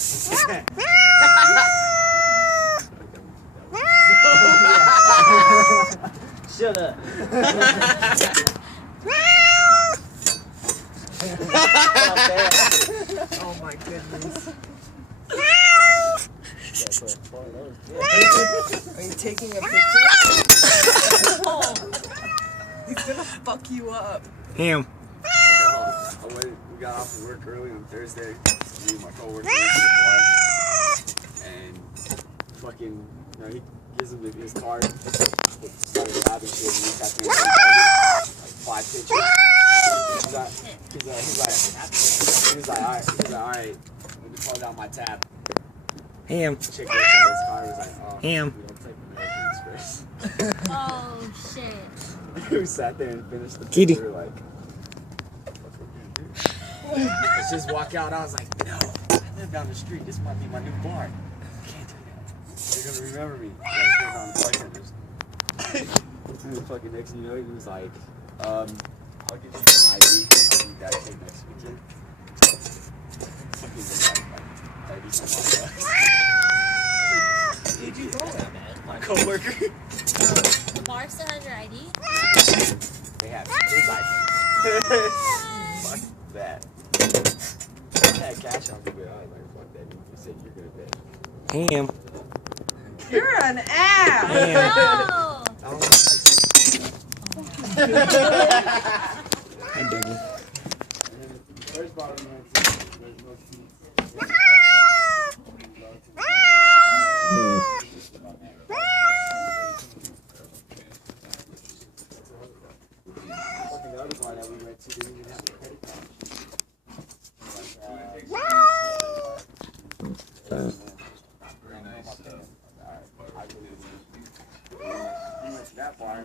Shut up. Oh my goodness. Are you taking a picture? Oh. He's gonna fuck you up. Him. We got off of work early on Thursday. Me and my coworker went to the bar. And fucking, you know, he gives him his card. Started laughing shit, and he got there like 5 pictures. He was like, alright, let me close out my tab. Him. Chick looked at his card, was like, oh, Him. we don't take American Express. Oh shit. We sat there and finished the Kitty. picture, like, what we gonna do? Let's just walk out. I was like, no, I live down the street. This might be my new bar. Can't do that. They're gonna remember me. Like, on the bartenders. And the fucking next thing you know, he was like, I'll give you my ID. I'll need that shit next weekend. Fucking like 30 some bucks. Who'd you throw that, man? My coworker. The bar still has your ID? They have his ID. Fuck that. I had cash on me, but I was like, fuck that. You said you're gonna pay. Him. You're an ass. No! I don't I dig it. First bottle we went to, there's no seats. Fucking the other bar that we went to didn't even have a credit card. We went to that bar.